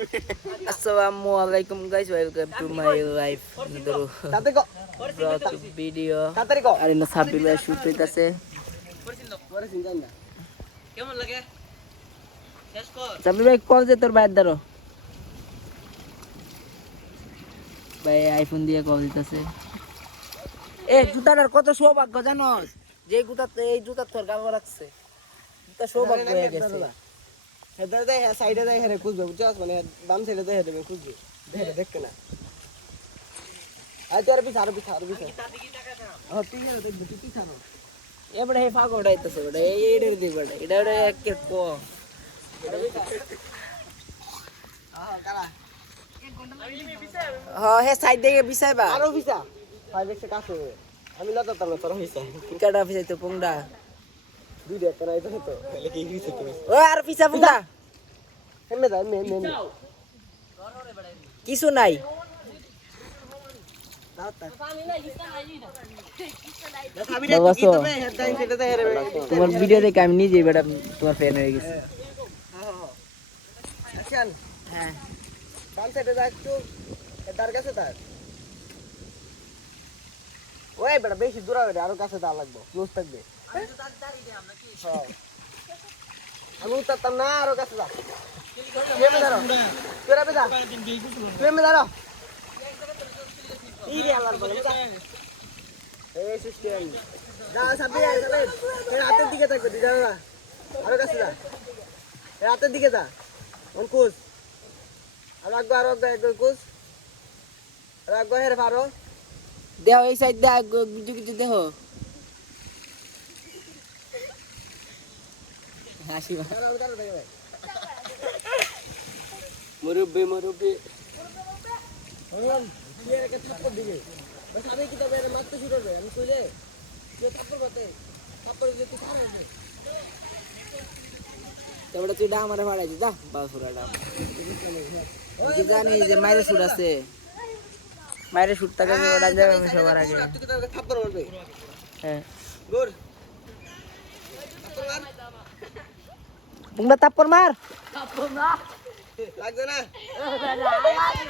Assalamualaikum guys, welcome to my live video. আর ইনো সাব্বির ভাই shoot হইতাছে। কেমন লাগে? শেষ কর। সাব্বির ভাই কল দে তোর বাইর দাঁড়ো। ভাই আইফোন দিয়ে কল দিতেছে। এ জুতাটার কত সৌভাগ্য জানোস? যে জুতাতে এই জুতা তোর গাল রাখছে। জুতা সৌভাগ্য হয়ে গেছে। হেদার দেয় সাইডে দেয় হেরে খুঁজবে বুঝছস মানে বাম সাইডে দেয় হেরে খুঁজবে দেখে দেখকে না আর তোর পিছা হ্যাঁ তুই হেরে দেখবি তুই পিছা না এবারে হে ফাগ উড়াইতেছে বড় এইডের দি বড় এটা বড় একের ক হ্যাঁ হে সাইড থেকে বিছাইবা আরো পিছা 5x কাছে আমি না তো তোর পিছা কাটা বিছাইতো পোংডা দুই দেখ না এটা তো তাহলে কি হইছে তুমি ও আর পিছা পোংডা এমনে দা এমনে কিছু নাই তোমার ভিডিও দেখে আমি নিজেই বেটা তোমার ফ্যান হয়ে গেছি হ্যাঁ বাম সাইডে যা একটু তার কাছে তার ওই বেটা বেশি দূর হবে আরো কাছে দা লাগবে ক্লোজ থাকবে আমি উঠতাম না আরো কাছে যা প্রেমে দাঁড়াও তোরা বেদা প্রেমে দাঁড়াও এই রে আল্লাহর বলে এই সিস্টেম যা সাথে চলে এর হাতের দিকে থাকবে দিদা না আরো কাছে যা এর হাতের দিকে যা অঙ্কুশ আর আরো একবার কুশ আর একবার হেরে পারো দেহ এই সাইড দে কিছু কিছু দেহ হাসি মুরব্বি প্লেয়ারকে থাপ্পড় দিবে বাস আমি কি তবে মারতে শুরু করবে আমি কইলে তুই থাপ্পড় বাতে থাপ্পড় দিতে পারবে তারপরে তুই ডাম মারে ফাড়াই দিস বাসুরা ডাম কি জানি যে মাইরে শুট আছে মাইরে শুটটাকে ওড়াই যাবে আমি সবার আগে তুই তো থাপ্পড় মারবে হ্যাঁ গোর থাপ্পড় মার পুংটা তাপ্পর মার লাগবে না